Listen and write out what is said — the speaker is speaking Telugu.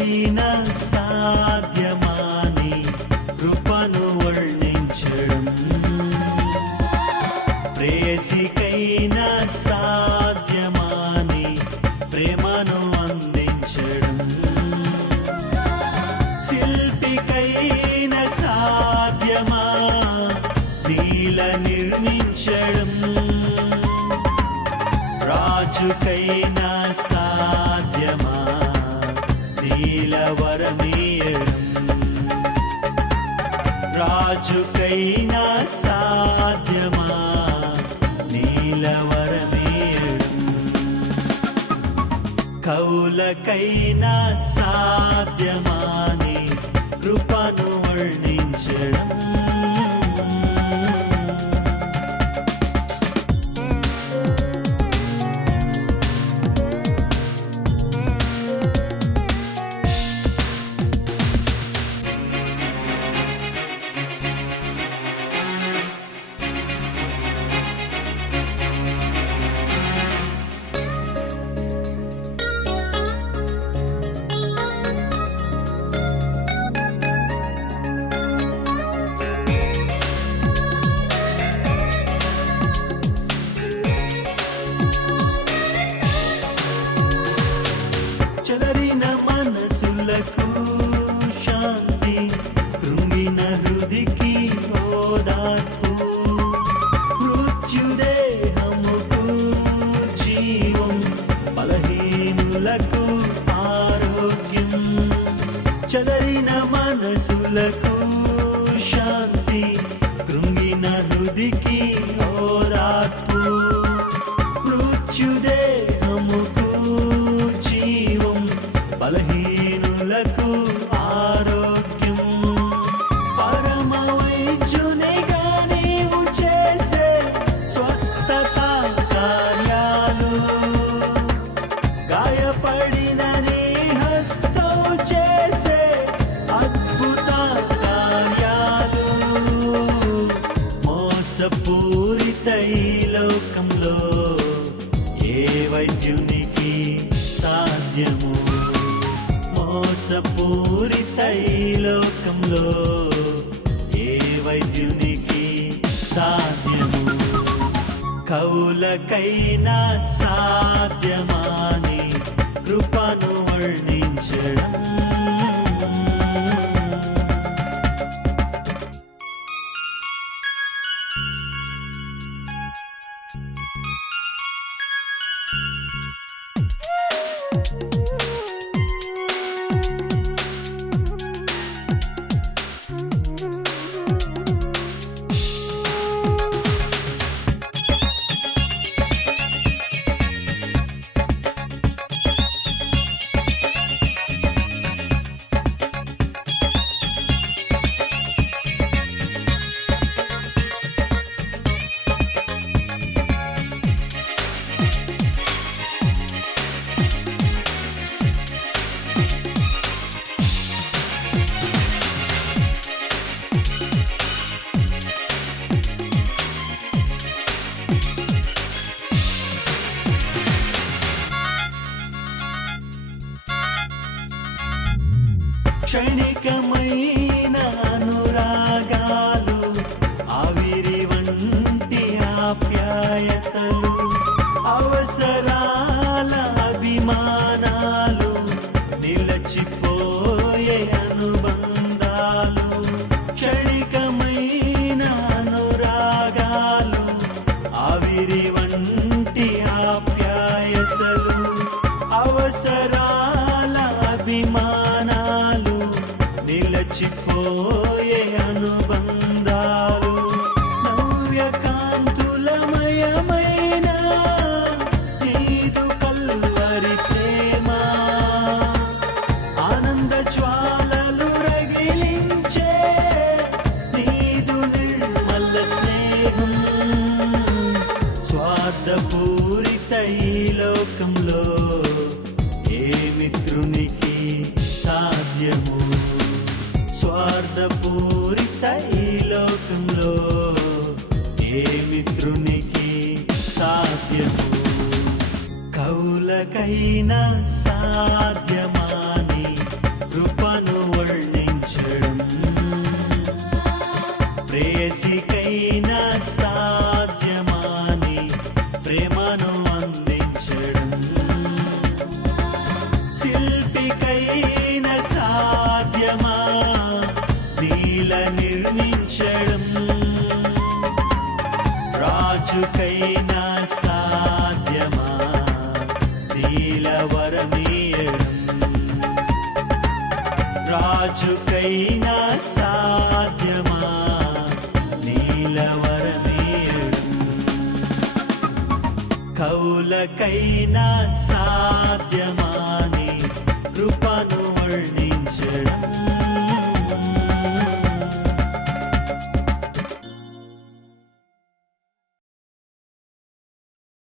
కలిగిన సాధ్యమాని కృపను వర్ణించడం. ప్రేసికైన సాధ్యమాని ప్రేమను అందించడం. శిల్పికైన సాధ్యమా నీల నిర్మించడం. రాజుకై రాజుకైనా సాధ్యమా? నీలవరమేయడం కౌలకైనా సాధ్యమాని జీవం బలహీనులకు ఆరోగ్యం చదరిన మనసులకు మోసపూరిత ఈ లోకంలో ఏ వైద్యునికి సాధ్యము? మోసపూరిత ఈ లోకంలో ఏ వైద్యునికి సాధ్యము? కౌలకైనా సాధ్యమాని కృపను వర్ణించడం నిలచిపోయే అనుబంధాలు నవ్యకాంతులమయమైన నీదు కల్వరి ప్రేమ. ఆనంద జ్వాలలు రగిలించే నీదు నిర్మల స్నేహం. స్వార్థపూరిత ఏ మిత్రునికి సాధ్యము. కౌలకైనా సాధ్యమాని కృపను వర్ణించడం. ప్రేసి नाजुकई